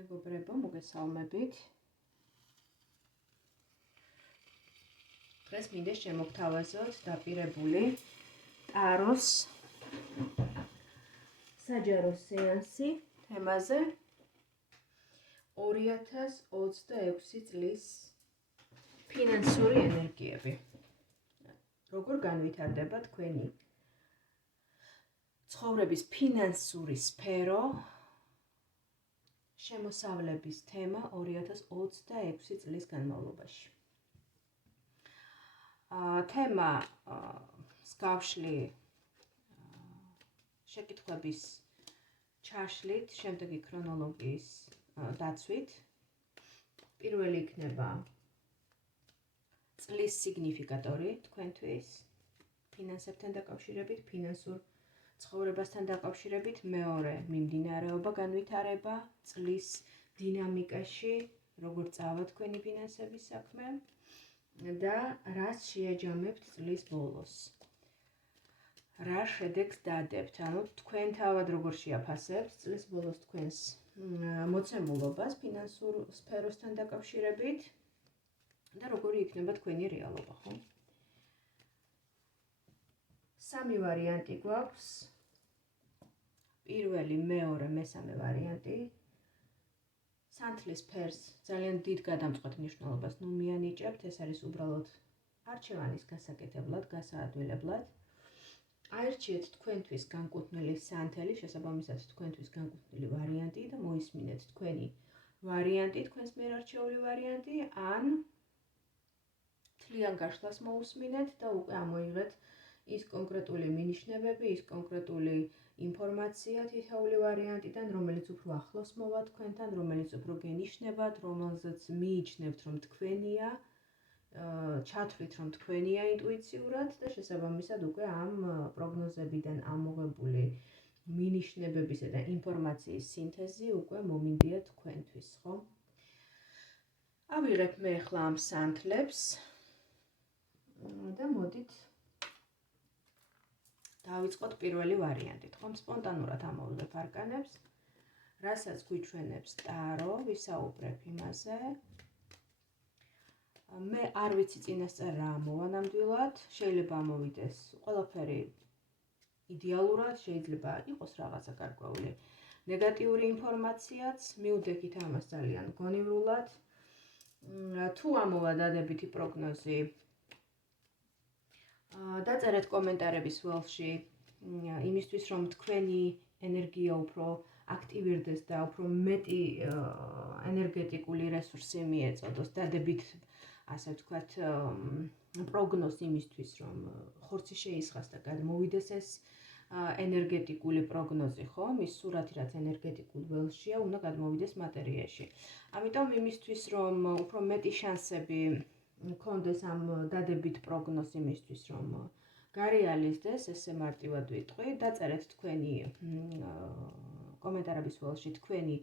მეგობრებო, მოგესალმებით. დღეს მინდა შემოგთავაზოთ დაპირებული ტაროს საჯარო სეანსი თემაზე 2026 წლის ფინანსური ენერგიები. როგორ განვითარდება თქვენი ცხოვრების ფინანსური სფერო, შემოსავლების თემა 2026 წლის განმავლობაში. თემა მსგავსი შეკითხვების ჩაშლით, შემდეგი ქრონოლოგიის დაცვით. პირველი იქნება წლის სიგნიფიკატორი თქვენთვის, ფინანსებთან დაკავშირებით, ფინანსურ ცხოვრებასთან დაკავშირებით, მეორე მიმდინარეობა განვითარება წლის დინამიკაში, როგორ წავა თქვენი ფინანსების საქმე და რას შეაჯამებთ წლის ბოლოს. რა შედეგს დადებთ, ანუ თქვენ თავად როგორ შეაფასებთ წლის ბოლოს თქვენს მოცემულობას ფინანსურ სფეროსთან დაკავშირებით და როგორი იქნება თქვენი რეალობა, ხო? სამი ვარიანტი გვაქვს. პირველი, მეორე, მესამე ვარიანტი. სანთლის ფერს ძალიან დიდ გადამწყვეტ მნიშვნელობას მიანიჭებთ, ეს არის უბრალოდ არჩევანის გასაკეთებლად, გასაადვილებლად. აირჩიეთ თქვენთვის განკუთვნილი სანთელი, შესაბამისად თქვენთვის განკუთვნილი ვარიანტი და მოისმინეთ თქვენი ვარიანტი, თქვენს მიერ არჩეული ვარიანტი, ან თლიან გაშლას მოусმინეთ და უკვე ამოიღეთ ის კონკრეტული მინიშნებები, ის კონკრეტული ინფორმაცია თითოეული ვარიანტიდან, რომელიც უფრო ახლოს მოვა თქვენთან, რომელიც უფრო გენიშნებათ, რომელზეც მიიჩნევთ, რომ თქვენია, ჩათვლით, რომ თქვენია ინტუიციურად და შესაბამისად უკვე ამ პროგნოზებიდან ამოღებული მინიშნებებისა და ინფორმაციის სინთეზი უკვე მომინდია თქვენთვის, ხო? ავიღებ მე ახლა ამ სანთლებს და მოდით დავიწყოთ პირველი ვარიანტით, ხომ? სპონტანურად ამოვიღებ არკანებს, რასაც გვიჩვენებს ტარო, ვისაუბრებ იმაზე. მე არ ვიცი წინასწარ რა ამოვა ნამდვილად, შეიძლება ამოვიდეს ყველაფერი იდეალურად, შეიძლება იყოს რაღაცა გარკვეული ნეგატიური ინფორმაციაც, მივდექით ამას ძალიან გონივრულად. თუ ამოვა დადებითი პროგნოზი, დაწერეთ კომენტარების ველში იმისთვის, რომ თქვენი ენერგია უფრო აქტივირდეს და უფრო მეტი ენერგეტიკული რესურსი მიეწოდოს დადებით, ასე ვთქვათ, პროგნოზს იმისთვის, რომ ხორცი შეისხას და გადმოვიდეს ეს ენერგეტიკული პროგნოზი, ხო? მის სურათი, რაც ენერგეტიკულ ველშია, უნდა გადმოვიდეს მატერიაში. ამიტომ იმისთვის, რომ უფრო მეტი შანსები მქონდეს ამ დადებით პროგნოზს იმისთვის, რომ გარეალიზდეს, ესე მარტივად ვიტყვი, დაწერეთ თქვენი კომენტარების ველში თქვენი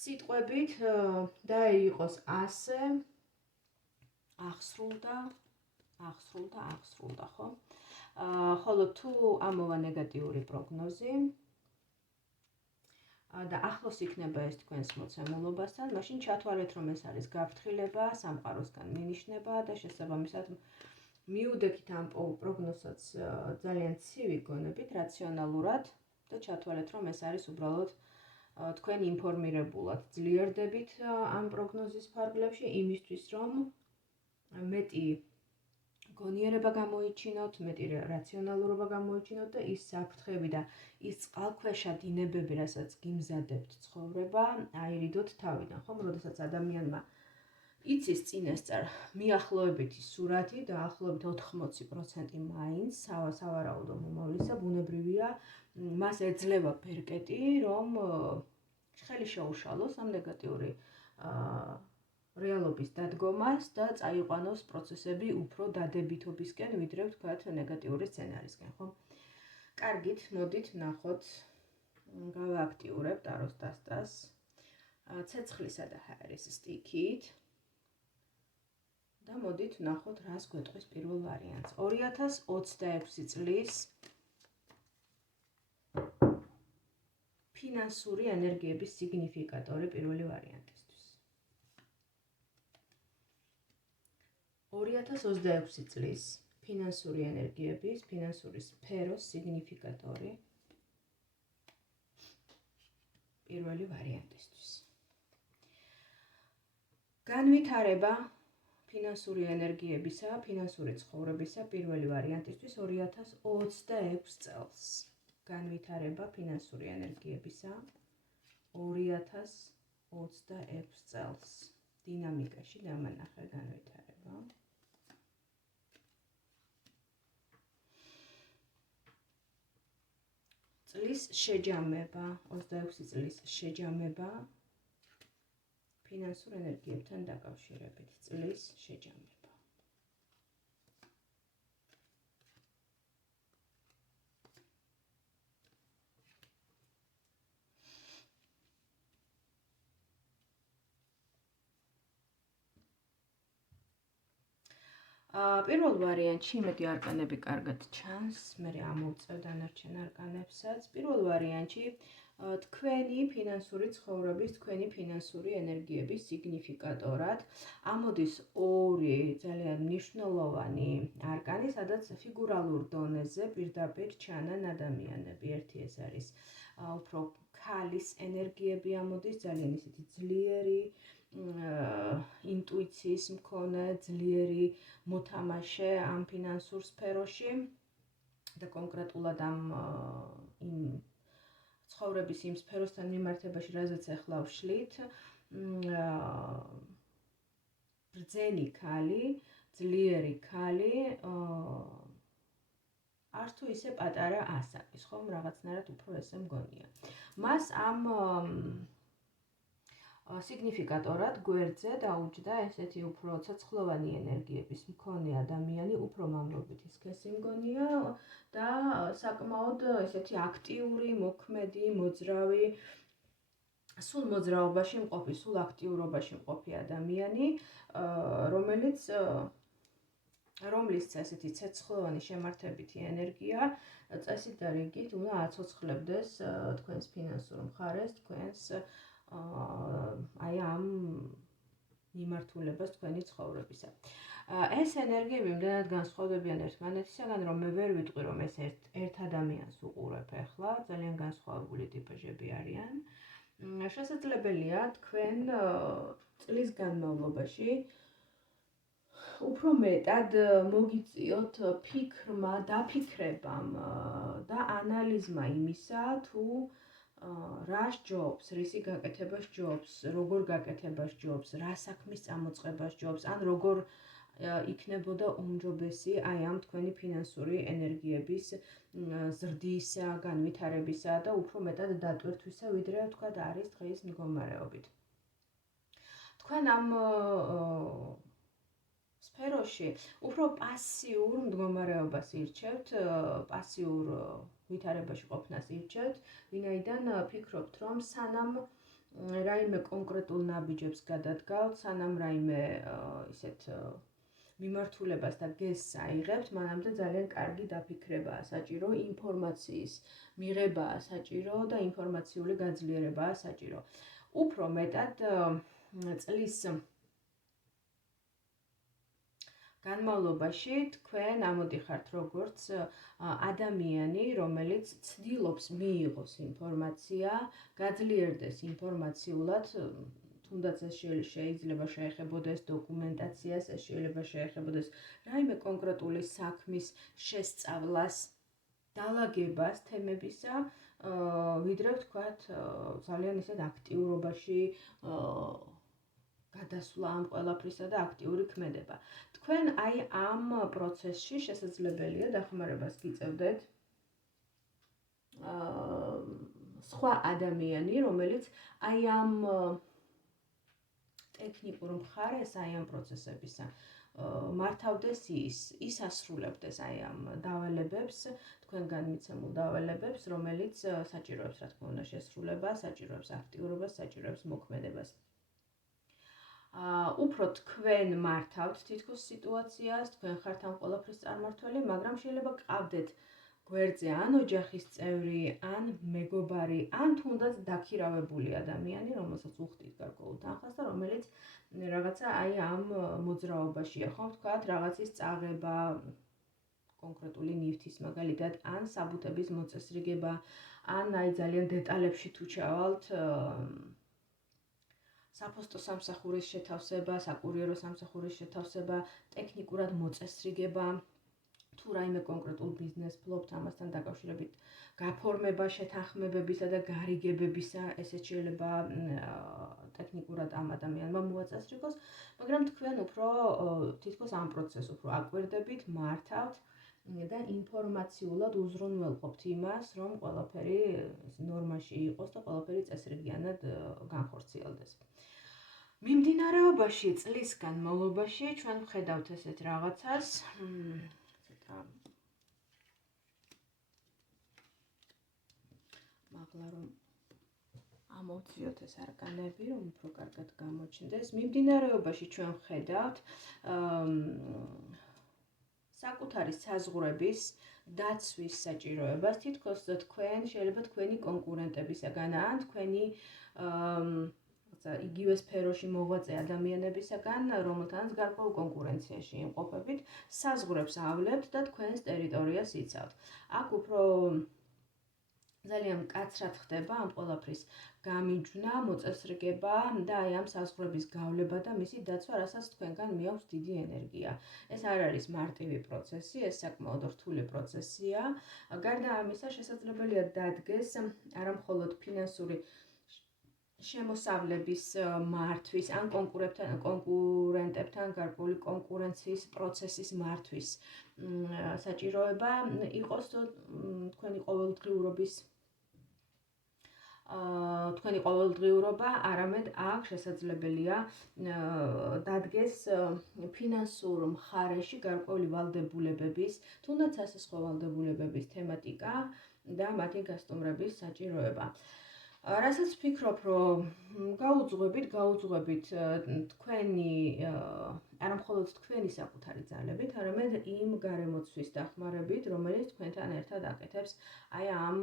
სიტყვებით და იყოს ასე ახსრულდა, ხო? ხოლო თუ ამოვა ნეგატიური პროგნოზი და ახლოს იქნება ეს თქვენს მოცემულობასთან, მაშინ ჩათვალეთ, რომ ეს არის გაფრთხილება, სამყაროსგან მინიშნება და შესაბამისად მიუდექით ამ პროგნოზსაც ძალიან ცივი გონებით, რაციონალურად და ჩათვალეთ, რომ ეს არის უბრალოდ თქვენ ინფორმირებულად ძლიერდებით ამ პროგნოზის ფარგლებში იმისთვის, რომ მეტი გონიერება გამოიჩინოთ, მეტი რაციონალურობა გამოიჩინოთ და ის საფრთხეები და ის წყალქვეშა დინებები, რასაც გიმზადებთ ცხოვრება, აირიდოთ თავიდან, ხომ? როდესაც ადამიანმა იცის წინასწარ მიახლოებითი სურათი და ახლობით 80% მაინც სავარაუდო მომავლისა, ბუნებრივია, მას ეძლევა ბერკეტი, რომ ხელი შეუშალოს ამ ნეგატიური რეალობის დადგომას და წაიყვანოს პროცესები უფრო დადებითობისკენ, ვიდრე ვთქვათ ნეგატიური სცენარისკენ, ხო? კარგით, მოდით ვნახოთ, გავააქტიურებ ტაროს დასწრას ცეცხლისა და ჰაერის სტიქით და მოდით ვნახოთ, რას გვეტყვის პირველ ვარიანტს. 2026 წლის ფინანსური ენერგიების სიგნიფიკატორი პირველი ვარიანტისთვის. 2026 წლის ფინანსური ენერგიების, ფინანსური სფეროს სიგნიფიკატორი პირველი ვარიანტისთვის. განვითარება ფინანსური ენერგიებისა, ფინანსური ცხოვრებისა პირველი ვარიანტისთვის 2026 წელს. განვითარება ფინანსური ენერგიებისა 2026 წელს. დინამიკაში დამანახე განვითარება. წლის შეჯამება, 26 წლის შეჯამება ფინანსურ ენერგიებთან დაკავშირებით. წლის შეჯამება. პირველ ვარიანტში იმედი არკანები კარგად ჩანს, მე ამოვწევ დანარჩენ არკანებსაც. პირველ ვარიანტში თქვენი ფინანსური ცხოვრების, თქვენი ფინანსური ენერგიების სიგნიფიკატორად ამოდის ორი ძალიან მნიშვნელოვანი არკანი, სადაც ფიგურალურ დონეზე პირდაპირ ჩანან ადამიანები. ერთი ეს არის უფრო ქალის ენერგიები ამოდის, ძალიან ისეთი ძლიერი, ინტუიციის მქონე, ძლიერი მოთამაშე ამ ფინანსურ სფეროში და კონკრეტულად ამ ცხოვრების იმ სფეროსთან მიმართებაში, რაზეც ახლა ვშლით, ბრძენი ქალი, ძლიერი ქალი, არც თუ ისე პატარა ასაკის, ხომ რაღაცნაირად უფრო ესე მგონია. მას ამ სიგნიფიკატორად გვერდზე დაუჯდა ესეთი უფრო ცოცხლოვანი ენერგიების მქონე ადამიანი, უფრო მამრობითი სქესი მგონია და საკმაოდ ესეთი აქტიური, მოქმედი, მოძრავი, სულ მოძრაობაში მყოფი, სულ აქტიურობაში მყოფი ადამიანი, რომლის ესეთი ცეცხლოვანი შემართებითი ენერგია წესით და რიგით უნდა აცოცხლებდეს თქვენს ფინანსურ მხარეს, თქვენს აი ამ მიმართულებას თქვენი ცხოვრებისა. ეს ენერგიები იმდენად განსხვავდებიან ერთმანეთისაგან, რომ მე ვერ ვიტყვი, რომ ეს ერთ ადამიანს უყურებ ახლა, ძალიან განსხვავებული ტიპაჟები არიან. შესაძლებელია თქვენ წლის განმავლობაში უფრო მეტად მოგიწიოთ ფიქრმა, დაფიქრებამ და ანალიზმა იმისა, თუ რა სჯობს, რისი გაკეთება სჯობს, როგორ გაკეთება სჯობს, რა საქმის წამოწყება სჯობს, ან როგორ იქნებოდა უმჯობესი აი ამ თქვენი ფინანსური ენერგიების ზრდისა, განვითარებისა და უფრო მეტად დატვირთვისა, ვიდრე ვთქვათ არის დღის მდგომარეობით. თქვენ ამ სფეროში უფრო პასიურ მდგომარეობას ირჩევთ, პასიურ ვითარებაში ყოფნას ირჩევთ, ვინაიდან ფიქრობთ, რომ სანამ რაიმე კონკრეტულ ნაბიჯებს გადადგავთ, სანამ რაიმე ისეთ მიმართულებას და გეზს აიღებთ, მანამდე ძალიან კარგი დაფიქრებაა საჭირო, ინფორმაციის მიღებაა საჭირო და ინფორმაციული გაძლიერებაა საჭირო. უფრო მეტად წლის განმავლობაში თქვენ ამოდიხართ როგორც ადამიანი, რომელიც ცდილობს მიიღოს ინფორმაცია, გაძლიერდეს ინფორმაციულად, თუნდაც ეს შეიძლება შეეხებოდეს დოკუმენტაციას, ეს შეიძლება შეეხებოდეს რაიმე კონკრეტული საქმის შესწავლას, დალაგებას თემებისა, ვიდრე ვთქვათ ძალიან ისეთ აქტიურობაში გადასვლა ამ ყველაფრისა და აქტიური ქმედება. თქვენ აი ამ პროცესში შესაძლებელია დახმარებას გიწევდეთ სხვა ადამიანი, რომელიც აი ამ ტექნიკურ მხარეს, აი ამ პროცესებისა მართავდეს ის ასრულებდეს აი ამ დავალებებს, თქვენგან მიცემულ დავალებებს, რომელიც საჭიროებს რა თქმა უნდა შესრულება, საჭიროებს აქტიურობას, საჭიროებს მოქმედებას. უფრო თქვენ მართავთ თითქოს სიტუაციას, თქვენ ხართ ამ ყველაფრის წარმმართველი, მაგრამ შეიძლება გყავდეთ გვერდზე ან ოჯახის წევრი, ან მეგობარი, ან თუნდაც დაქირავებული ადამიანი, რომელსაც უხდით გარკვეულ თანხას და რომელიც რაღაცა აი ამ მოძრაობაშია, ხო, ვთქვათ, რაღაცის წაღება, კონკრეტული ნივთის მაგალითად, ან საბუთების მოწესრიგება, ან აი ძალიან დეტალებში თუ ჩავალთ, საფოსტო სამსახურის შეთავსება, საკურიერო სამსახურის შეთავსება, ტექნიკურად მოწესრიგება, თუ რაიმე კონკრეტულ ბიზნესს ფლობთ ამასთან დაკავშირებით გაფორმება შეთანხმებებისა და გარიგებებისა, ესეც შეიძლება ტექნიკურად ამ ადამიანმა მოაწესრიგოს, მაგრამ თქვენ უფრო თითქოს ამ პროცესს უფრო აკვირდებით, მართავთ და ინფორმაციულად უზრუნველყოფთ იმას, რომ ყველაფერი ნორმაში იყოს და ყველაფერი წესრიგიანად განხორციელდეს. მიმდინარეობაში წლის განმავლობაში ჩვენ ვხედავთ ესეთ რაღაცას, მაგლა რომ ამოვციოთ ეს არკანები, რომ უფრო კარგად გამოჩნდეს. მიმდინარეობაში ჩვენ ვხედავთ საკუთარი საზღვრების დაცვის საჭიროებას, თითქოს თქვენ შეიძლება თქვენი კონკურენტებისაგან ან თქვენი იგივე სფეროში მოღვაწე ადამიანებისაგან, რომელთანაც გარკვეულ კონკურენციაში იმყოფებით, საზღვრებს ავლებთ და თქვენს ტერიტორიას იცავთ. აქ უფრო ძალიან მკაცრად ხდება ამ ყველაფრის გამიჯვნა, მოწესრიგება და აი ამ საზღვრების გავლება და მისი დაცვა, რასაც თქვენგან მიაქვს დიდი ენერგია. ეს არ არის მარტივი პროცესი, ეს საკმაოდ რთული პროცესია. გარდა ამისა, შესაძლებელია დადგეს არა მხოლოდ ფინანსური შემოსავლების მართვის, ან კონკურენტებთან გარკვეული კონკურენციის პროცესის მართვის საჭიროება იყოს თქვენი ყოველდღიურობა, არამედ აქ შესაძლებელია დადგეს ფინანსურ მხარეში გარკვეული ვალდებულებების, თუნდაც სასახლე ვალდებულებების თემატიკა და მათი გასტუმრების საჭიროება. რასაც ვფიქრობ, რომ გაუძღვებით თქვენი არა მხოლოდ თქვენი საკუთარი ძალებით, არამედ იმ გარემოცვის დახმარებით, რომელიც თქვენთან ერთად აკეთებს აი ამ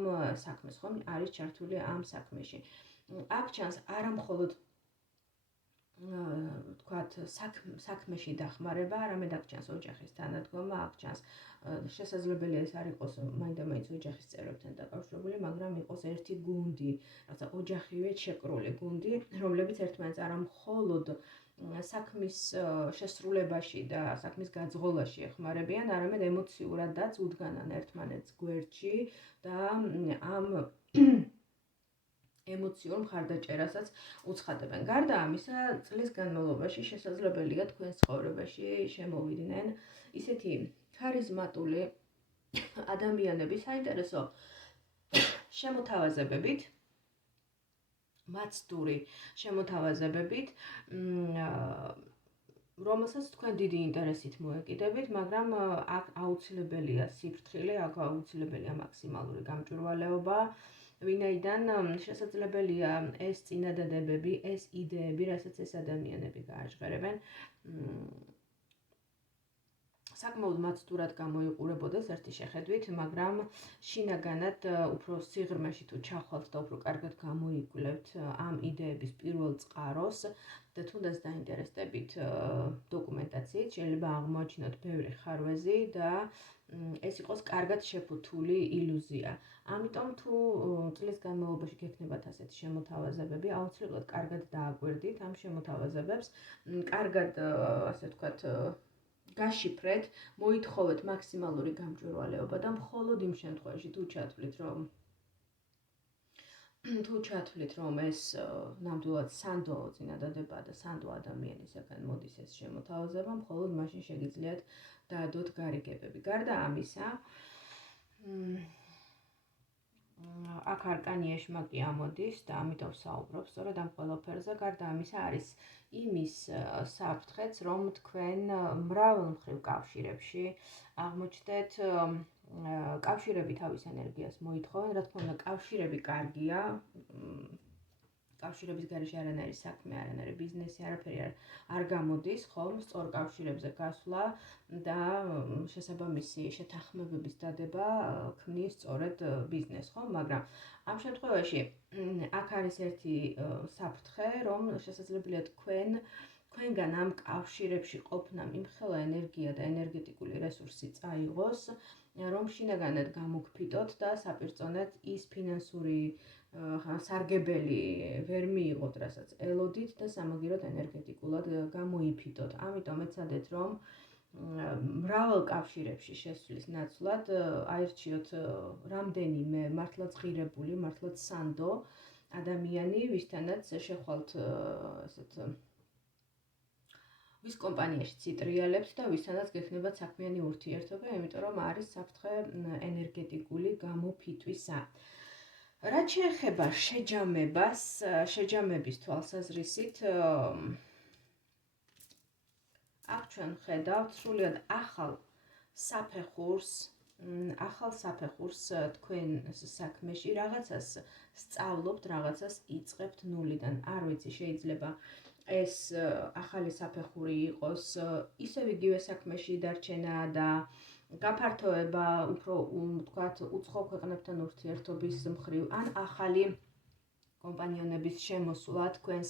საქმეს, ხომ არის ჩართული ამ საქმეში. აქ ჩანს არა მხოლოდ ვთქვათ, საქმეში დახმარება, არამედ აქ ჩანს ოჯახის თანადგომა, აქ ჩანს შესაძლებელია ეს არ იყოს მაინდა-მაინც ოჯახის წევრებთან დაკავშირებული, მაგრამ იყოს ერთი გუნდი, რაცა ოჯახივე შეკრული გუნდი, რომლებიც ერთმანეთს არა მხოლოდ საქმის შესრულებაში და საქმის გაძღოლაში ეხმარებიან, არამედ ემოციურადაც უდგანან ერთმანეთს გვერდში და ამ ემოციურ მხარდაჭერასაც უცხადებენ. გარდა ამისა, წლის განმავლობაში შესაძლებელია თქვენს ცხოვრებაში შემოვიდნენ ისეთი ქარიზმატული ადამიანები საინტერესო შემოთავაზებებით, მაცდური შემოთავაზებებით, რომელსაც თქვენ დიდი ინტერესით მოეკიდებით, მაგრამ აქ აუცილებელია სიფრთხილე, აქ აუცილებელია მაქსიმალური გამჭვირვალეობა, ვინაიდან შესაძლებელია ეს წინადადებები, ეს იდეები, რასაც ეს ადამიანები გააჟღერებენ, საკმაოდ მაცდურად გამოიყურებოდეს ერთი შეხედვით, მაგრამ შინაგანად უფრო სიღრმეში თუ ჩახვალთ და უფრო კარგად გამოიკვლევთ ამ იდეების პირველ წყაროს და თუნდაც დაინტერესდებით დოკუმენტაციით, შეიძლება აღმოაჩინოთ ბევრი ხარვეზი და ეს იყოს კარგად შეფუთული ილუზია. ამიტომ თუ წლის განმავლობაში გექნებათ ასეთი შემოთავაზებები, აუცილებლად კარგად დააკვირდით ამ შემოთავაზებებს, კარგად, ასე ვთქვათ, გაშიფრეთ, მოითხოვეთ მაქსიმალური გამჭვირვალეობა და მხოლოდ იმ შემთხვევაში თუ ჩათვლით, რომ ეს ნამდვილად სანდო წინადადება და სანდო ადამიანისაგან მოდის ეს შემოთავაზება, მხოლოდ მაშინ შეგიძლიათ დაადოთ გარიგებები. გარდა ამისა, აქ არკანი ეშმაკი ამოდის და ამიტომ საუბრობ სწორედ ამ ყველაფერზე. გარდა ამისა არის იმის საფრთხეც, რომ თქვენ მრავალ მხრივ კავშირებში აღმოჩნდეთ კავშირები თავის ენერგიას მოითხოვენ, რა თქმა უნდა, კავშირები კარგია, კავშირების გარეშე არანაირი საქმე, არანაირი ბიზნესი, არაფერი არ გამოდის, ხომ, სწორ კავშირებზე გასვლა და შესაბამისი შეთანხმებების დადება ქმნის სწორედ ბიზნესს, ხო? მაგრამ ამ შემთხვევაში აქ არის ერთი საფრთხე, რომ შესაძლებელია თქვენგან ამ კავშირებში ყოფნამ იმხელა ენერგია და ენერგეტიკული რესურსი წაიღოს, რომ შინაგანად გამოგფიტოთ და საპირწონედ ის ფინანსური სარგებელი ვერ მიიღოთ, რასაც ელოდით და სამაგიეროდ ენერგეტიკულად გამოიფიტოთ. ამიტომ ეცადეთ, რომ მრავალ კავშირებში შესვლის ნაცვლად აირჩიოთ რამდენიმე მართლაც ღირებული, მართლაც სანდო ადამიანი, ვისთანაც შეხვალთ ესეთ ვის კომპანიაში ციტრიალებთ და ვისთანაც გექნებათ საქმიანი ურთიერთობა, იმიტომ რომ არის საფრთხე ენერგეტიკული გამოფიტვისა. რაც შეეხება შეჯამებას, შეჯამების თვალსაზრისით, აქ ჩვენ ხედავთ სრულიად ახალ საფეხურს თქვენ საქმეში, რაღაცას სწავლობთ, რაღაცას იწყებთ ნულიდან. არ ვიცი, შეიძლება ეს ახალი საფეხური იყოს ისევ იგივე საქმეში დარჩენა და გაფართოება უფრო თქვათ უცხო ქვეყნებთან ურთიერთობის მხრივ, ან ახალი კომპანიონების შემოსვლა თქვენს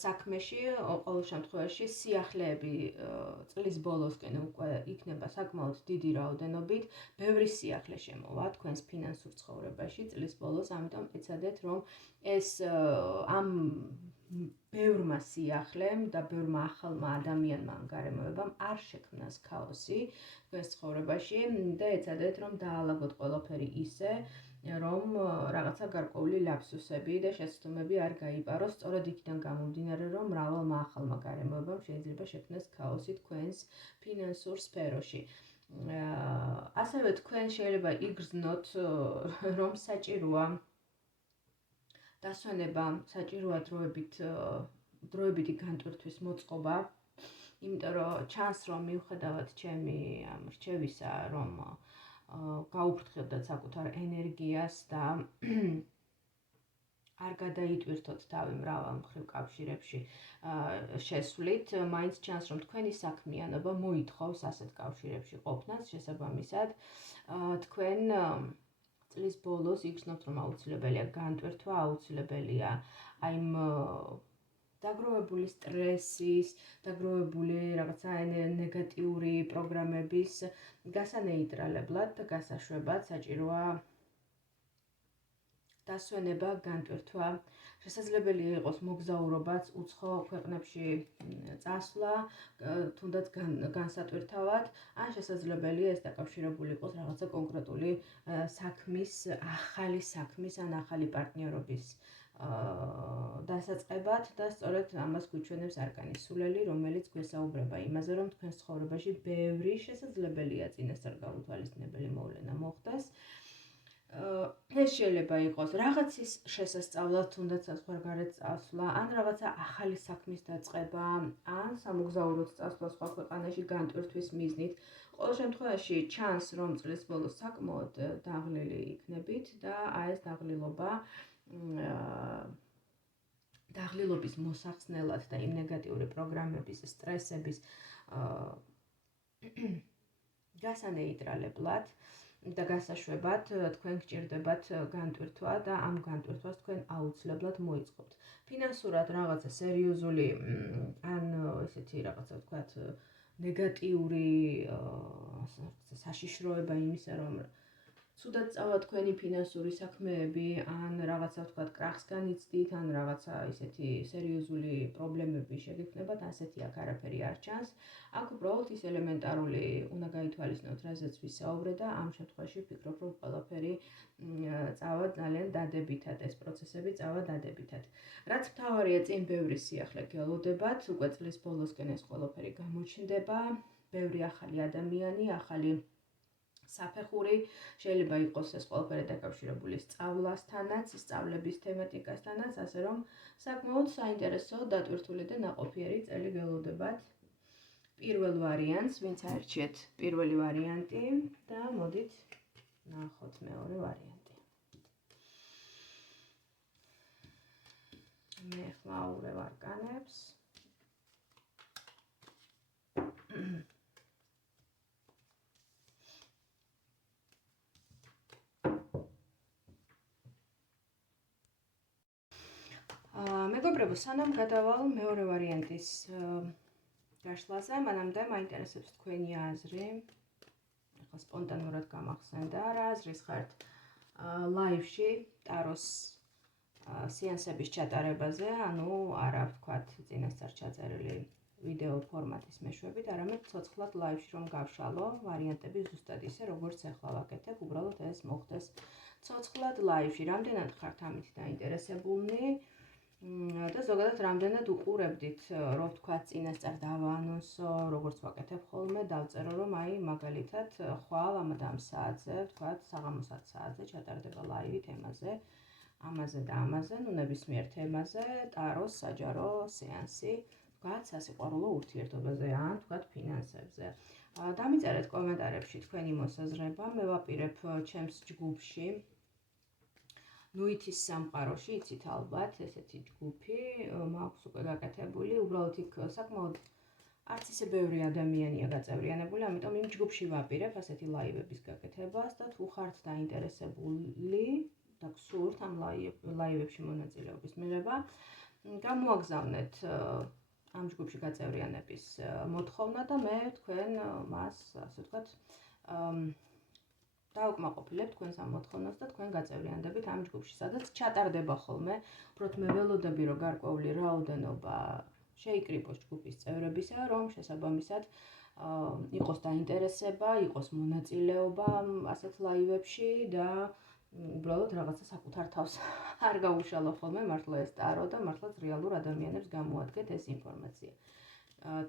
საქმეში, ყოველ შემთხვევაში სიახლეები წლის ბოლოსკენ უკვე იქნება საკმაოდ დიდი რაოდენობით, ბევრი სიახლე შემოვა თქვენს ფინანსურ ცხოვრებაში წლის ბოლოს, ამიტომ ეცადეთ, რომ ეს ამ ბევრმა სიახლემ და ბევრმა ახალმა ადამიანმა ან გარემოებამ არ შექმნას ქაოსი თქვენს ცხოვრებაში და ეცადეთ, რომ დაალაგოთ ყველაფერი ისე, რომ რაღაცა გარკვეული ლაფსუსები და შეცდომები არ გაიპაროს, სწორედ იქიდან გამომდინარე, რომ მრავალმა ახალმა გარემოებამ შეიძლება შექმნას ქაოსი თქვენს ფინანსურ სფეროში. ასევე თქვენ შეიძლება იგრძნოთ, რომ საჭიროა დასვენება, საჭიროა დროებითი განტვირთვის მოწყობა, იმიტომ რომ ჩანს, რომ მიუხედავად ჩემი რჩევისა, რომ გაუფრთხილდეთ საკუთარ ენერგიას და არ გადაიტვირთოთ თავი მრავალ მხრივ კავშირებში შესვლით, მაინც ჩანს, რომ თქვენი საქმიანობა მოითხოვს ასეთ კავშირებში ყოფნას, შესაბამისად, თქვენ წლის ბოლოს იგრძნობთ, რომ აუცილებელია განტვირთვა, აუცილებელია აი დაგროვებული სტრესის, დაგროვებული რაღაცა ნეგატიური პროგრამების გასანეიტრალებლად და გასაშვებად საჭიროა დასვენება, განტვირთვა, შესაძლებელია იყოს მოგზაურობაც, უცხო ქვეყნებში წასვლა, თუნდაც განსატვირთავად, ან შესაძლებელია ეს დაკავშირებული იყოს რაღაცა კონკრეტული ახალი საქმის ან ახალი პარტნიორობის დასაწყებად და სწორედ ამას გვიჩვენებს არკანის სულელი, რომელიც გვესაუბრება იმაზე, რომ თქვენს ცხოვრებაში ბევრი შესაძლებელია წინასწარ გაუთვალისწინებელი მოვლენა მოხდეს. ეს შეიძლება იყოს რაღაცის შესასწავლად, თუნდაც საზღვარგარეთ წასვლა, ან რაღაცა ახალი საქმის დაწყება, ან სამოგზაუროდ წასვლა სხვა ქვეყანაში განტვირთვის მიზნით. ყოველ შემთხვევაში ჩანს, რომ წლის ბოლოს საკმაოდ დაღლილი იქნებით და ეს დაღლილობის მოსახსნელად და იმ ნეგატიური პროგრამების, სტრესების გასანეიტრალებლად და გასაშვებად თქვენ გჭირდებათ განტვირთვა და ამ განტვირთვას თქვენ აუცილებლად მოიწყობთ. ფინანსურად რაღაცა სერიოზული ან ესეთი რაღაცა ვთქვათ ნეგატიური საშიშროება იმისა, რომ ცუდად წავა თქვენი ფინანსური საქმეები, ან რაღაცა ვთქვათ კრახს განიცდით, ან რაღაცა ისეთი სერიოზული პრობლემები შეგექმნებათ, ასეთი აქ არაფერი არ ჩანს. აქ უბრალოდ ის ელემენტარული უნდა გაითვალისწინოთ, რაზეც ვისაუბრე და ამ შემთხვევაში ვფიქრობ, რომ ყველაფერი წავა ძალიან დადებითად, ეს პროცესები წავა დადებითად. რაც მთავარია, წინ ბევრი სიახლე გელოდებათ, უკვე წლის ბოლოსკენ ეს ყველაფერი გამოჩნდება, ბევრი ახალი ადამიანი, ახალი საფეხური, შეიძლება იყოს ეს ყველაფერი დაკავშირებული სწავლასთანაც, სწავლების თემატიკასთანაც, ასე რომ საკმაოდ საინტერესო, დატვირთული და ნაყოფიერი წელი გელოდებათ. პირველ ვარიანტს, ვინც აერჩიეთ პირველი ვარიანტი და მოდით ნახოთ მეორე ვარიანტი. მე ხმა აურევ არკანებს. მეგობრებო, სანამ გადავალ მეორე ვარიანტის გაშლაზე, მანამდე მაინტერესებს თქვენი აზრი. ახლა სპონტანურად გამახსენდა რა აზრის ხართ ლაივში ტაროს სეანსების ჩატარებაზე, ანუ არა ვთქვათ წინასწარ ჩაწერილი ვიდეო ფორმატის მეშვებით, არამედ ცოცხლად ლაივში რომ გავშალო ვარიანტები ზუსტად ისე, როგორც ახლა ვაკეთებ, უბრალოდ ეს მოხდეს ცოცხლად ლაივში. რამდენად ხართ ამით დაინტერესებულნი? და ზოგადად რამდენად უყურებდით, რომ ვთქვათ წინასწარ დავაანონსო, როგორც ვაკეთებ ხოლმე, დავწერო, რომ აი მაგალითად ხვალ ამ და ამ საათზე, ვთქვათ საღამოს 10 საათზე ჩატარდება ლაივი თემაზე, ამაზე და ამაზე, ნუ ნებისმიერ თემაზე, ტაროს საჯარო სეანსი, ვთქვათ სასიყვარულო ურთიერთობაზე, ან ვთქვათ ფინანსებზე. დამიწერეთ კომენტარებში თქვენი მოსაზრება, მე ვაპირებ ჩემს ჯგუფში. ნუითის სამყაროში, იცით ალბათ, ესეთი ჯგუფი მაქვს უკვე გაკეთებული, უბრალოდ იქ საკმაოდ არც ისე ბევრი ადამიანია გაწევრიანებული, ამიტომ იმ ჯგუფში ვაპირებ ასეთი ლაივების გაკეთებას და თუ ხართ დაინტერესებული და გსურთ ამ ლაივებში მონაწილეობის მიღება, გამოაგზავნეთ ამ ჯგუფში გაწევრიანების მოთხოვნა და მე თქვენ მას, ასე ვთქვათ, დავკმაყოფილებ თქვენს ამ მოთხოვნას და თქვენ გაწევრიანდებით ამ ჯგუფში, სადაც ჩატარდება ხოლმე, უბრალოდ მე ველოდები, რომ გარკვეული რაოდენობა შეიკრიბოს ჯგუფის წევრებისა, რომ შესაბამისად იყოს დაინტერესება, იყოს მონაწილეობა ასეთ ლაივებში და უბრალოდ რაღაცა საკუთარ თავს არ გაუშალო ხოლმე, მართლა ეს ტარო და მართლაც რეალურ ადამიანებს გამოადგეთ ეს ინფორმაცია.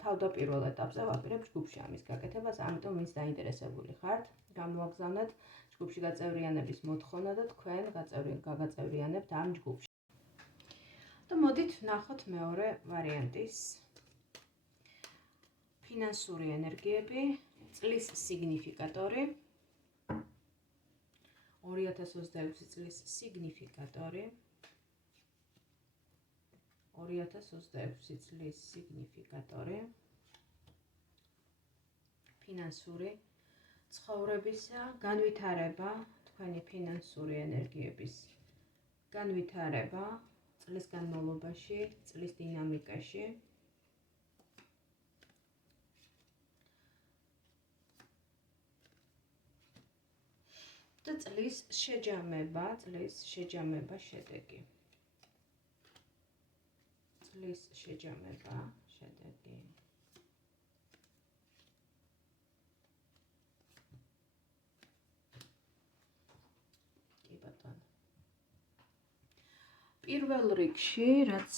თავდაპირველ ეტაპზე ვაპირებ ჯგუფში ამის გაკეთებას, ამიტომ ვინც დაინტერესებული ხართ, გამოაგზავნეთ ჯგუფში გაწევრიანების მოთხოვნა და თქვენ გაგაწევრიანებთ ამ ჯგუფში. და მოდით ვნახოთ მეორე ვარიანტის ფინანსური ენერგიები, წლის სიგნიფიკატორი, 2026 წლის სიგნიფიკატორი, 2026 წლის სიგნიფიკატორი, ფინანსური ცხოვრებისა განვითარება, თქვენი ფინანსური ენერგიების განვითარება წლის განმავლობაში, წლის დინამიკაში. და წლის შეჯამება შედეგი. წლის შეჯამება შედეგი. პირველ რიგში, რაც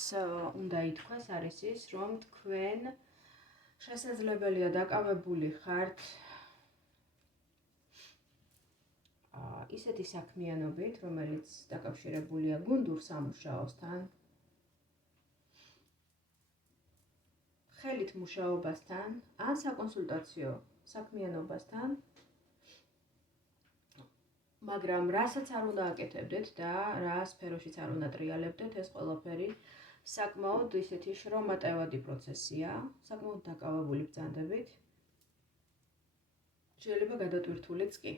უნდა ითქვას, არის ის, რომ თქვენ შესაძლებელია დაკავებული ხართ ისეთი საქმიანობით, რომელიც დაკავშირებულია გუნდურ სამუშაოსთან, ხელით მუშაობასთან, ან საკონსულტაციო საქმიანობასთან, მაგრამ რასაც არ უნდა აკეთებდეთ და რა სფეროშიც არ უნდა ტრიალებდეთ, ეს ყველაფერი საკმაოდ ისეთი შრომატევადი პროცესია, საკმაოდ დაკავებული ბრძანდებით, შეიძლება გადატვირთულიც კი.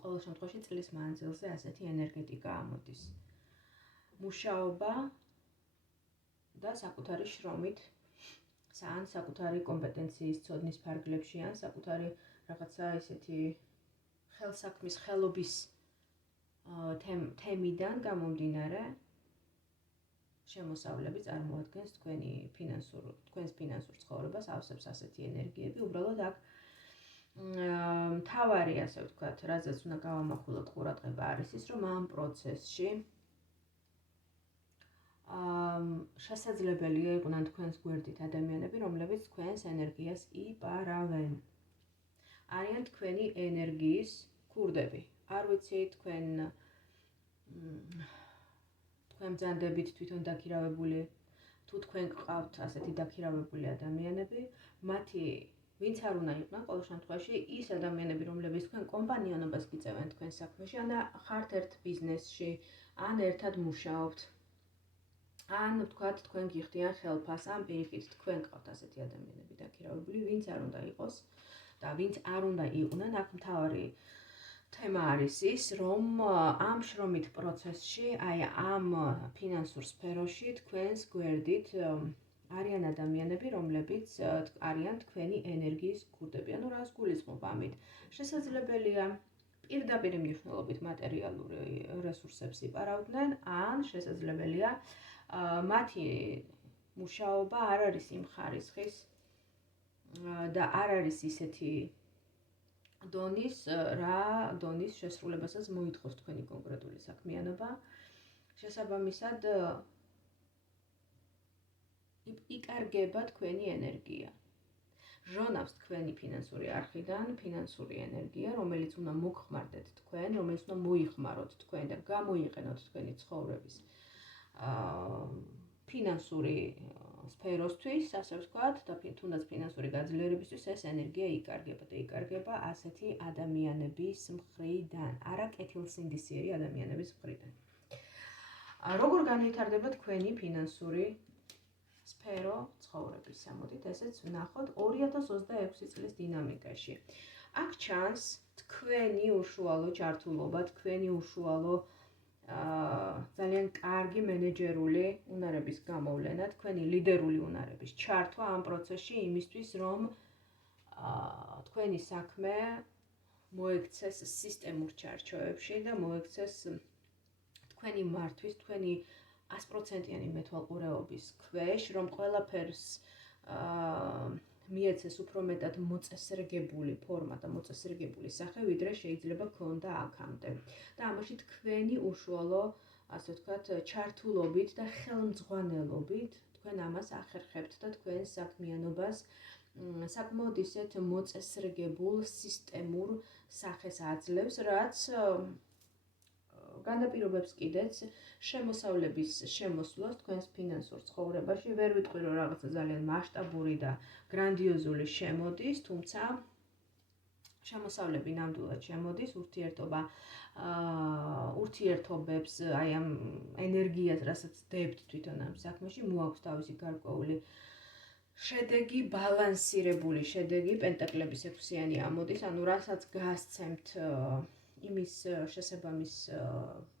ყოველ შემთხვევაში წლის მანძილზე ასეთი ენერგეტიკა ამოდის. მუშაობა და საკუთარი შრომით, ან საკუთარი კომპეტენციის ცოდნის ფარგლებში, ან საკუთარი რაღაცა ისეთი ხელსაქმის ხელობის თემიდან გამომდინარე შემოსავლები წარმოადგენს თქვენს ფინანსურ ცხოვრებას ავსებს ასეთი ენერგიები. უბრალოდ აქ მთავარი, ასე ვთქვათ, რაზეც უნდა გავამახვილოთ ყურადღება არის ის, რომ ამ პროცესში შესაძლებელია იყვნენ თქვენს გვერდით ადამიანები, რომლებიც თქვენს ენერგიას იპარავენ. არიან თქვენი ენერგიის ქურდები. არ ვიცი თქვენ ბრძანდებით თვითონ დაქირავებული, თუ თქვენ გყავთ ასეთი დაქირავებული ადამიანები, მათი ვინც არ უნდა იყვნენ, ყოველ შემთხვევაში ის ადამიანები, რომლებიც თქვენ კომპანიონობას გიწევენ თქვენ საქმეში, ან ხართ ერთ ბიზნესში, ან ერთად მუშაობთ, ან ვთქვათ, თქვენ გიხდიან ხელფას, ან პირიქით თქვენ ყავთ ასეთი ადამიანები დაქირავებული, ვინც არ უნდა იყოს და ვინც არ უნდა იყვნენ, აქ მთავარი თემა არის ის, რომ ამ შრომით პროცესში, აი ამ ფინანსურ სფეროში თქვენს გვერდით არიან ადამიანები, რომლებიც არიან თქვენი ენერგიის ქურდები. ანუ რას გულისხმობ ამით? შესაძლებელია პირდაპირ მნიშვნელობით მატერიალური რესურსებს იპარავდნენ, ან შესაძლებელია მათი მუშაობა არ არის იმ ხარისხის და არ არის ისეთი დონის, რა დონის შესრულებასაც მოითხოვს თქვენი კონკრეტული საქმიანობა. შესაბამისად იკარგება თქვენი ენერგია. ჟონავს თქვენი ფინანსური არხიდან ფინანსური ენერგია, რომელიც უნდა მოგხმარდეთ თქვენ, რომელიც უნდა მოიხმაროთ თქვენ და გამოიყენოთ თქვენი ცხოვრების ფინანსური სფეროსთვის, ასე ვთქვათ, და თუნდაც ფინანსური გაძლიერებისთვის ეს ენერგია იკარგება და იკარგება ასეთი ადამიანების მხრიდან, არა კეთილსინდისიერი ადამიანების მხრიდან. როგორ განვითარდება თქვენი ფინანსური სფერო ცხოვრების? ამოდით ესეც ვნახოთ 2026 წლის დინამიკაში. აქ ჩანს თქვენი უშუალო ჭართულობა, თქვენი უშუალო ძალიან კარგი მენეჯერული უნარების გამოვლენა, თქვენი ლიდერული უნარების ჩართვა ამ პროცესში იმისთვის, რომ თქვენი საქმე მოექცეს სისტემურ ჩარჩოებში და მოექცეს თქვენი მართვის, თქვენი 100%-იანი მეთვალყურეობის ქვეშ, რომ ყველაფერს მიეცეს უფრო მეტად მოწესრიგებული ფორმა და მოწესრიგებული სახე, ვიდრე შეიძლება ქონდა აქამდე. და ამაში თქვენი უშუალო, ასე ვთქვათ, ჩართულობით და ხელმძღვანელობით თქვენ ამას ახერხებთ და თქვენ საქმიანობას საკმაოდ ისეთ მოწესრიგებულ სისტემურ სახეს აძლევს, რაც განაპირობებს კიდეც შემოსავლების შემოსვლას თქვენს ფინანსურ ცხოვრებაში. ვერ ვიტყვი, რომ რაღაცა ძალიან მასშტაბური და გრანდიოზული შემოდის, თუმცა შემოსავლები ნამდვილად შემოდის, ურთიერთობებს, აი ამ ენერგიას, რასაც დებთ თვითონ ამ საქმეში, მოაქვს თავისი გარკვეული შედეგი, ბალანსირებული შედეგი, პენტაკლების 6-იანი ამოდის, ანუ რასაც გასცემთ იმის შესაბამის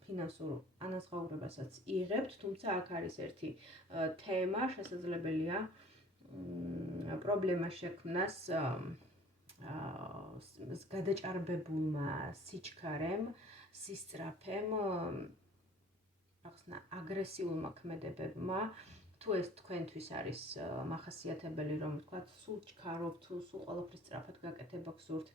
ფინანსურ ანაზღაურებასაც იღებთ, თუმცა აქ არის ერთი თემა, შესაძლებელია პრობლემა შექმნას გადაჭარბებულმა სიჩქარემ, სისწრაფემ, რაღაცნა აგრესიულმა ქმედებებმა, თუ ეს თქვენთვის არის მახასიათებელი, რომ თქვათ, სულ ჩქარობთ, სულ ყველაფრის სწრაფად გაკეთება გსურთ,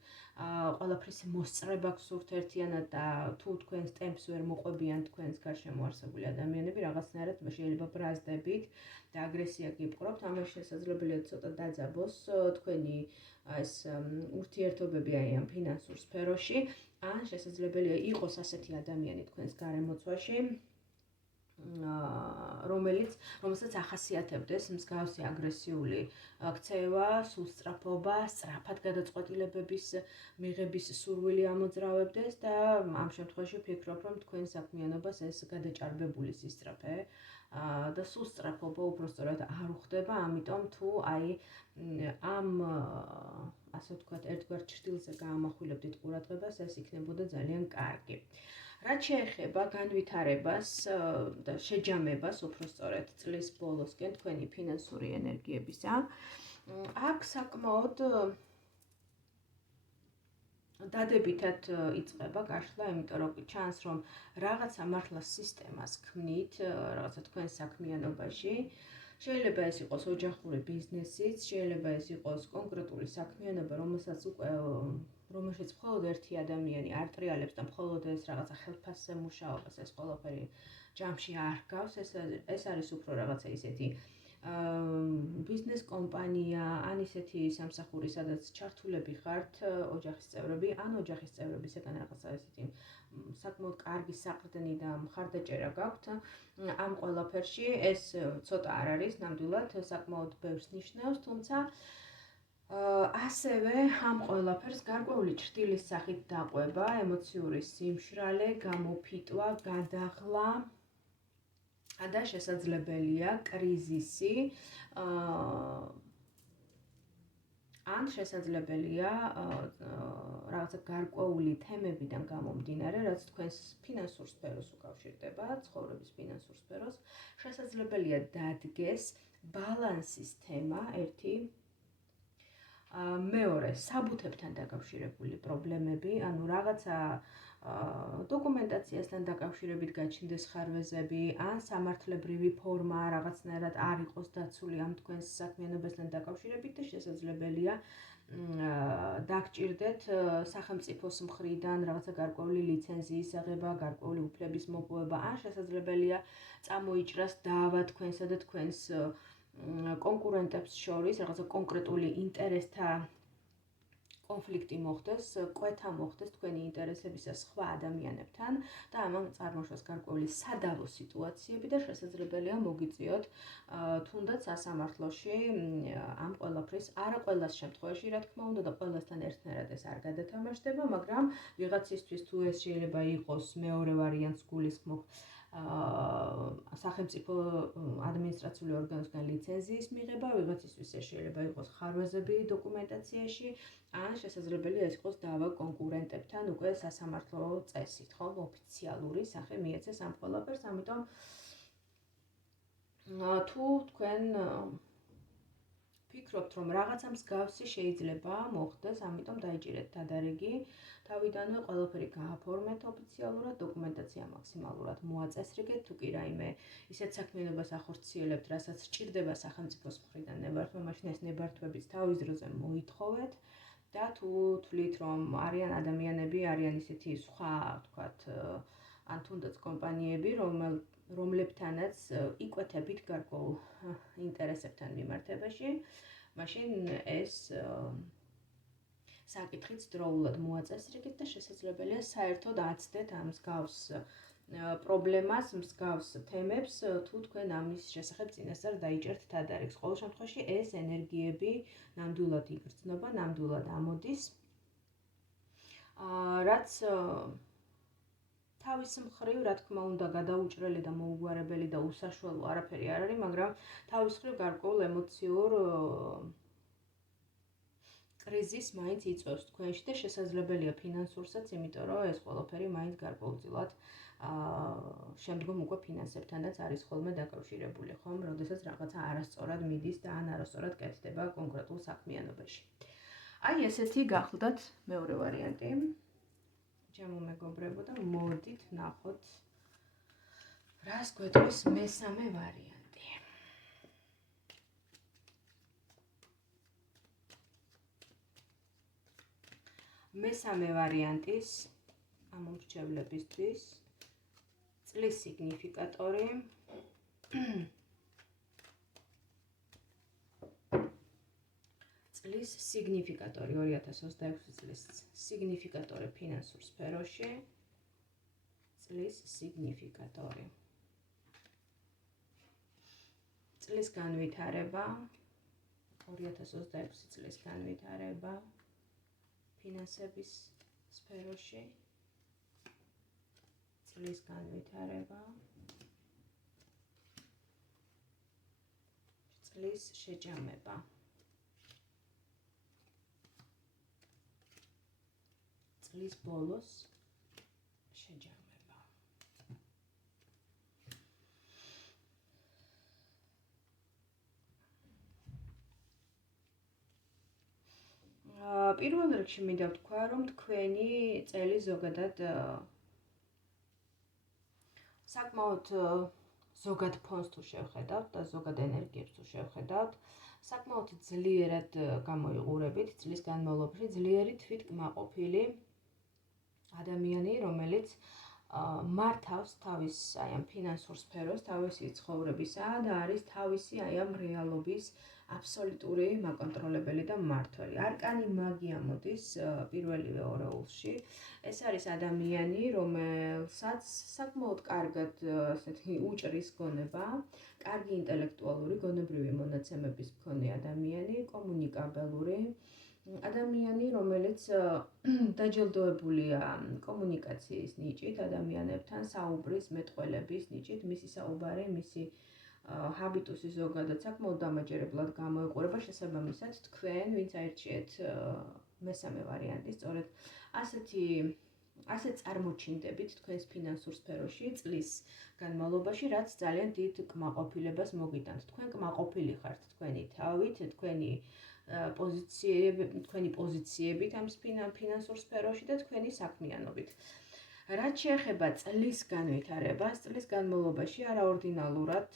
ყველაფრის მოსწრება გსურთ ერთიანად და თუ თქვენს ტემპს ვერ მოყვებიან თქვენს გარშემო არსებული ადამიანები, რაღაცნაირად შეიძლება ბრაზდებით და აგრესია გიპყრობთ, ამას შესაძლებელია ცოტა დაძაბოს თქვენი ეს ურთიერთობები აი ამ ფინანსურ სფეროში, ან შესაძლებელია იყოს ასეთი ადამიანი თქვენს გარემოცვაში, რომელსაც ახასიათებდეს მსგავსი აგრესიული ქცევა, სულსწრაფობა, სწრაფად გადაწყვეტილებების მიღების სურვილი ამოძრავებდეს და ამ შემთხვევაში ვფიქრობ, რომ თქვენ საქმიანობას ეს გადაჭარბებული სისწრაფე და სულსწრაფობა უბრალოდ არ უხდება, ამიტომ თუ აი ამ ასე ვთქვათ, ერთგვარ ჭრილზე გაამახვილებდით ყურადღებას, ეს იქნებოდა ძალიან კარგი. რაც შეეხება განვითარებას და შეჯამებას, უпростоრად წლის ბოლოსკენ თქვენი ფინანსური ენერგიებისა, აქ საკმაოდ დადებითად იწყება გაშლა, იმიტომ რომ ჩანს, რომ რაღაცა მართლა სისტემას ქმნით, რაღაცა თქვენ საქმიანობაში. შეიძლება ეს იყოს ოჯახური ბიზნესიც, შეიძლება ეს იყოს კონკრეტული საქმიანობა, რომელშიც მხოლოდ ერთი ადამიანი არ ტრიალებს და მხოლოდ ეს რაღაცა ხელფასზე მუშაობას, ეს ყველაფერი ჯამში არ გავს, ეს არის უფრო რაღაცა ისეთი ბიზნეს კომპანია, ან ისეთი სამსახური, სადაც ჩართულები ხართ ოჯახის წევრები, ან ოჯახის წევრებისგან რაღაცა ესეთი საკმაოდ კარგი საყრდენი და მხარდაჭერა გაქვთ ამ ყველაფერში, ეს ცოტა არ არის, ნამდვილად საკმაოდ ბევრს ნიშნავს, თუმცა ასევე ამ ყველაფერს გარკვეული ჭრილის სახით დაყვება, ემოციური სიმშრალე, გამოფიტვა, გადაღლა და შესაძლებელია კრიზისი, ან შესაძლებელია რაღაცა გარკვეული თემებიდან გამომდინარე, რაც თქვენს ფინანსურ სფეროს უკავშირდება, ცხოვრების ფინანსურ სფეროს, შესაძლებელია დადგეს ბალანსის თემა ერთი, მეორე საბუთებთან დაკავშირებული პრობლემები, ანუ რაღაცა დოკუმენტაციასთან დაკავშირებით გაჩნდეს ხარვეზები, ან სამართლებრივი ფორმა რაღაცნაირად არ იყოს დაცული ამ თქვენს საქმიანობასთან დაკავშირებით და შესაძლებელია დაგჭირდეთ სახელმწიფოს მხრიდან რაღაცა გარკვეული ლიცენზიის აღება, გარკვეული უფლების მოპოვება, ან შესაძლებელია წამოიჭრას დავა თქვენსა და თქვენს კონკურენტებს შორის რაღაცა კონკრეტული ინტერესთა კონფლიქტი მოხდეს, კვეთა მოხდეს თქვენი ინტერესებისა სხვა ადამიანებთან და ამან წარმოშოს გარკვეული სადავო სიტუაციები და შესაძლებელია მოგიწიოთ თუნდაც სასამართლოში ამ ყველაფრის, არა ყველას შემთხვევაში, რა თქმა უნდა და ყველასთან ერთნაირად ეს არ გადათამაშდება, მაგრამ ვიღაცისთვის თუ ეს შეიძლება იყოს მეორე ვარიანტს გულისხმობ სახელმწიფო ადმინისტრაციული ორგანოსგან ლიცენზიის მიღება, ვიღაცისთვის ეს შეიძლება იყოს ხარვეზები დოკუმენტაციაში, ან შესაძლებელია ეს იყოს დავა კონკურენტებთან უკვე სასამართლო წესით, ხო, ოფიციალური სახე მიეცეს ამ ყველაფერს, ამიტომ თუ თქვენ ფიქრობთ, რომ რაღაცა მსგავსი შეიძლება მოხდეს, ამიტომ დაიჭირეთ დადარიგი, თავიდანვე ყველაფერი გააფორმეთ ოფიციალურად, დოკუმენტაცია მაქსიმალურად მოაწესრიგეთ, თუ კი რაიმე ისეთ საქმიანობას ახორციელებთ, რასაც სჭირდება სახელმწიფოს მხრიდან ნებართვა, მაშინ ეს ნებართვებიც თავის დროზე მოითხოვეთ და თუ თვლით, რომ არიან ადამიანები, არიან ისეთი სხვა, ვთქვათ, ან თუნდაც კომპანიები, რომლებთანაც იკვეთებით გარკვეულ ინტერესებთან მიმართებაში, მაშინ ეს საკითხიც დროულად მოაწესრიგეთ და შესაძლებელია საერთოდ აცდეთ ამ მსგავს პრობლემას, მსგავს თემებს, თუ თქვენ ამის შესახებ წინასწარ დაიჭერთ დადარიგს. ყოველ შემთხვევაში ეს ენერგიები ნამდვილად იგრძნობა, ნამდვილად ამოდის. რაც თავის მხრივ, რა თქმა უნდა, გადაუჭრელი და მოუგვარებელი და უსაშველო არაფერი არ არის, მაგრამ თავის მხრივ გარკვეულ ემოციურ კრიზისს მაინც იწვევს თქვენში და შესაძლებელია ფინანსურსაც, იმიტომ რომ ეს ყველაფერი მაინც გარკვეულწილად შემდგომ უკვე ფინანსებთანაც არის ხოლმე დაკავშირებული, ხომ? როდესაც რაღაცა არასწორად მიდის და ან არასწორად კეთდება კონკრეტულ საქმიანობაში. აი ესეთი გახლდათ მეორე ვარიანტი. ჩემო მეგობრებო და მოდით ნახოთ რას გვეტყვის მესამე ვარიანტი. მესამე ვარიანტის ამომრჩევლებისთვის წლის სიგნიფიკატორი წლის სიგნიფიკატორი 2026 წლის სიგნიფიკატორი ფინანსურ სფეროში წლის სიგნიფიკატორი წლის განვითარება 2026 წლის განვითარება ფინანსების სფეროში წლის განვითარება წლის შეჯამება წლის ბოლოს შეჯამება. პირველ რიგში მინდა ვთქვა, რომ თქვენი წელი ზოგადად საკმაოდ ზოგად ფონს თუ შევხედავთ და ზოგად ენერგიებს თუ შევხედავთ, საკმაოდ ძლიერად გამოიყურებით წლის განმავლობაში, ძლიერი თვითკმაყოფილი ადამიანი, რომელიც მართავს თავის აი ამ ფინანსურ სფეროს, თავისი ცხოვრებისა და არის თავისი აი ამ რეალობის აბსოლუტური მაკონტროლებელი და მმართველი. არკანი მაგია მოდის პირველივე ორეულში. ეს არის ადამიანი, რომელსაც საკმაოდ კარგად ესეთი უჭრის გონება, კარგი ინტელექტუალური გონებრივი მონაცემების მქონე ადამიანი, კომუნიკაბელური ადამიანი, რომელიც დაჯილდოებულია კომუნიკაციის ნიჭით, ადამიანებთან საუბრის, მეტყველების ნიჭით, მისი საუბარი, მისი ჰაბიტუსი ზოგადად საკმაოდ დამაჯერებლად გამოიყურება, შესაბამისად თქვენ, ვინც აირჩიეთ მესამე ვარიანტი, სწორედ ასე წარმოჩინდებით თქვენს ფინანსურ სფეროში წლის განმავლობაში, რაც ძალიან დიდ კმაყოფილებას მოგიტანთ. თქვენ კმაყოფილი ხართ თქვენი თავით, თქვენი პოზიციებით ამ ფინანსურ სფეროში და თქვენი საქმიანობით. რაც შეეხება წლის განვითარებას, წლის განმავლობაში არაორდინალურად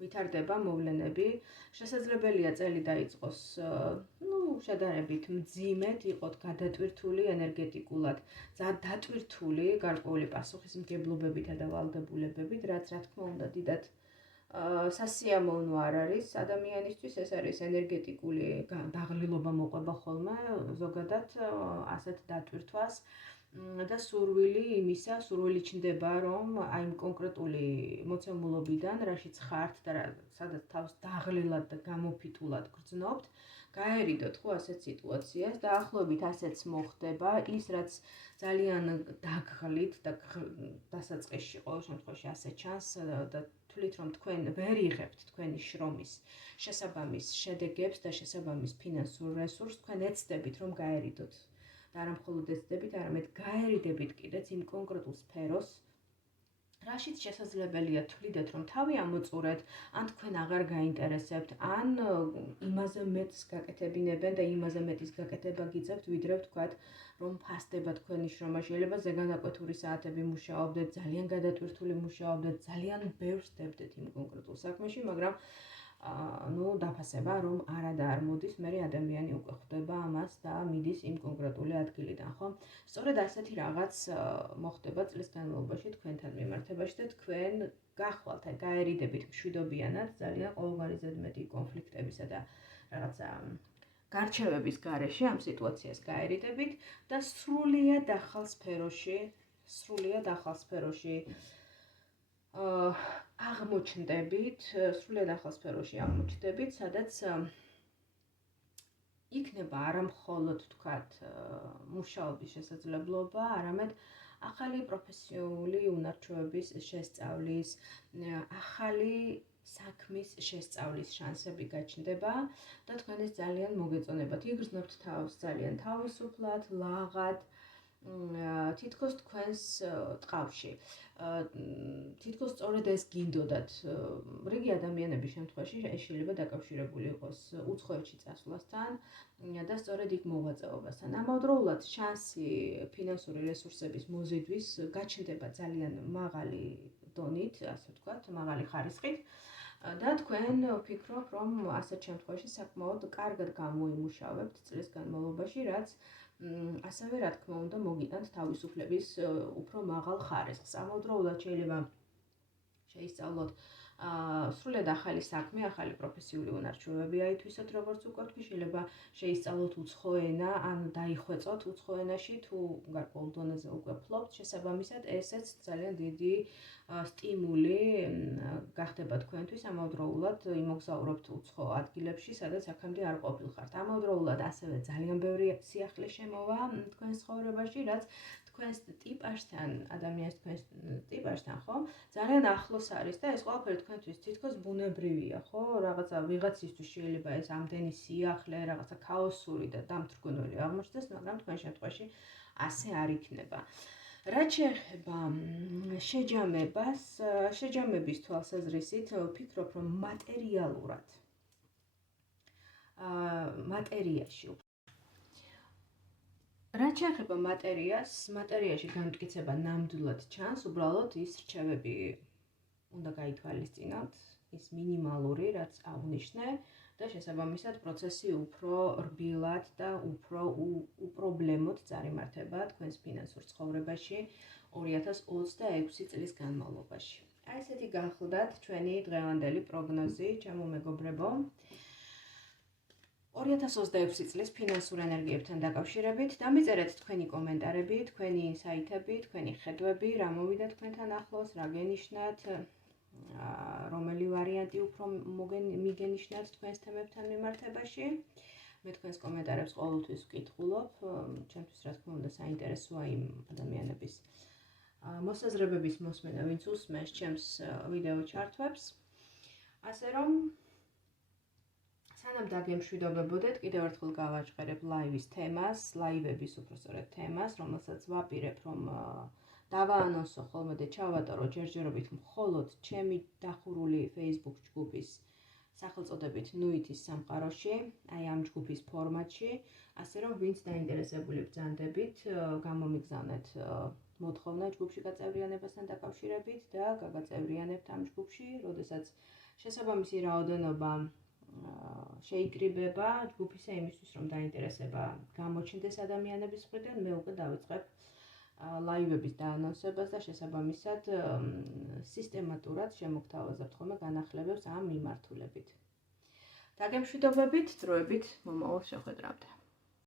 ვითარდება მოვლენები. შესაძლებელია წელი დაიწყოს, შედარებით მძიმედ, იყოთ გადატვირთული ენერგეტიკულად, დატვირთული გარკვეული პასუხისმგებლობებითა და ვალდებულებებით, რაც რა თქმა უნდა დიდად სასიამოვნო არ არის ადამიანისთვის, ეს არის ენერგეტიკული დაღლილობა მოყვება ხოლმე ზოგადად ასეთ დატვირთვას და სურვილი ჩნდება, რომ აი იმ კონკრეტული მოცემულობიდან, რაშიც ხართ და სადაც თავს დაღლილად და გამოფიტულად გრძნობთ, გაერიდოთ ხო ასეთ სიტუაციას, დაახლოებით ასეც მოხდება, ის რაც ძალიან დაგღლით და დასაწყისში ყოველ შემთხვევაში ასე ჩანს და თვლით, რომ თქვენ ვერ იღებთ თქვენი შრომის შესაბამის შედეგებს და შესაბამის ფინანსურ რესურსს, თქვენ ეცდებით, რომ გაერიდოთ. და არა მხოლოდ ეცდებით, არამედ გაერიდებით კიდეც იმ კონკრეტულ სფეროს, რაშიც შესაძლებელია თვლიდეთ, რომ თავი ამოწურეთ, ან თქვენ აღარ გაინტერესებთ, ან იმაზე მეტს გაკეთებინებენ და იმაზე მეტის გაკეთება გიწევთ, ვიდრე ვთქვათ, რომ ფასდება თქვენი შრომა. შეიძლება ზეგანაკვეთური საათები მუშაობდეთ, ძალიან გადატვირთული მუშაობდეთ, ძალიან ბევრს დებდეთ იმ კონკრეტულ საქმეში, მაგრამ დაფასება რომ არა და არ მოდის, მერე ადამიანი უკვე ხვდება ამას და მიდის იმ კონკრეტული ადგილიდან, ხო? სწორედ ასეთი რაღაც მოხდება წლის განმავლობაში თქვენთან მიმართებაში და თქვენ გახვალთ, გაერიდებით მშვიდობიანად, ძალიან ყოველგვარი ზედმეტი კონფლიქტებისა და რაღაცა გარჩევების გარეშე ამ სიტუაციას გაერიდებით და სრულიად ახალ სფეროში აღმოჩნდებით, სადაც იქნება არა მხოლოდ თქვათ მუშაობის შესაძლებლობა, არამედ ახალი პროფესიული უნარჩვევების შესწავლის, ახალი საქმის შესწავლის შანსები გაჩნდება და თქვენ ეს ძალიან მოგეწონებათ. იგრძნობთ თავს ძალიან თავისუფლად, ლაღად, თითქოს თქვენს ტყავში. თითქოს სწორედ ეს გინდოდათ. რიგი ადამიანების შემთხვევაში შეიძლება დაკავშირებული იყოს უცხოეთში წასვლასთან და სწორედ იქ მოღვაწეობასთან. ამავდროულად შანსი ფინანსური რესურსების მოზიდვის გაჩნდება ძალიან მაღალი დონით, ასე ვთქვათ, მაღალი ხარისხით. და თქვენ ვფიქრობ, რომ ასეთ შემთხვევაში საკმაოდ კარგად გამოიმუშავებთ წლის განმავლობაში, რაც ასევე რა თქმა უნდა მოგიტანთ თავისუფლების უფრო მაღალ ხარისხს. ამავდროულად შეიძლება შეისწავლოთ სრულიად ახალი საქმე, ახალი პროფესიული უნარჩვევები აითვისოთ, როგორც უკვე ვთქვი, შეიძლება შეისწავლოთ უცხო ენა, ან დაიხვეწოთ უცხო ენაში, თუ გარკვეულ დონეზე უკვე ფლობთ, შესაბამისად ესეც ძალიან დიდი სტიმული გახდება თქვენთვის, ამავდროულად იმოგზაურობთ უცხო ადგილებში, სადაც აქამდე არ ყოფილხართ. ამავდროულად ასევე ძალიან ბევრი სიახლე შემოვა თქვენს ცხოვრებაში, რაც თქვენს ტიპажთან, ადამიანის თქვენს ტიპажთან, ხო? ძალიან ახლოს არის და ეს ყველაფერი თქვენთვის თითქოს ბუნებრივია, ხო? რაღაცა ვიღაცისთვის შეიძლება ეს ამდენი სიახლე, რაღაცა ქაოსური და დამთრგუნველი აღმოჩნდეს, მაგრამ თქვენ შემთხვევაში ასე არ იქნება. რაც შეეხება შეჯამების თვალსაზრისით, ვფიქრობ, რომ მატერიაში რაც შეეხება მატერიაში განმტკიცება ნამდვილად ჩანს, უბრალოდ ის რჩევები უნდა გაითვალისწინოთ, ის მინიმალური, რაც აღნიშნე, და შესაბამისად პროცესი უფრო რბილად და უფრო უპრობლემოდ წარიმართება თქვენს ფინანსურ ცხოვრებაში 2026 წლის განმავლობაში. Აი ესეთი განხლდათ ჩვენი დღევანდელი პროგნოზი, ჩემო მეგობრებო. 2026 წლის ფინანსურ ენერგიებთან დაკავშირებით დამიწერეთ თქვენი კომენტარები, თქვენი ინსაიტები, თქვენი ხედვები, რა მოვიდა თქვენთან ახლოს, რა გენიშნათ, რომელი ვარიანტი უფრო მიგენიშნათ თქვენს თემებთან მიმართებაში. მე თქვენს კომენტარებს ყოველთვის ვკითხულობ, ჩემთვის რა თქმა უნდა საინტერესოა იმ ადამიანების მოსაზრებების მოსმენა, ვინც უსმენს ჩემს ვიდეო ჩართვებს. ასე რომ სანამ დაგემშვიდობებოდეთ, კიდევ ერთხელ გავაჟღერებ ლაივის თემას, ლაივების უпроსწორად თემას, რომელსაც ვაპირებ, რომ დავაანონსო ხოლმე და ჩავატარო ჯერჯერობით მხოლოდ ჩემი დახურული Facebook ჯგუფის სახელწოდებით ნუითის სამყაროში, აი ამ ჯგუფის ფორმატში, ასე რომ ვინც დაინტერესებული ბრძანდებით, გამომიგზავნეთ მოთხოვნა ჯგუფში გაწევრიანებასთან დაკავშირებით და გაგაწევრიანებთ ამ ჯგუფში, როდესაც შესაბამისი რაოდენობა შეიკრიბება ჯგუფისა იმისთვის, რომ დაინტერესება გამოჩნდეს ადამიანების მხრიდან, მე უკვე დავიწყებ ლაივების დაანონსებას და შესაბამისად სისტემატურად შემოგთავაზებთ ხოლმე განახლებებს ამ მიმართულებით. დაგემშვიდობებით, დროებით მომავალ შეხვედრამდე.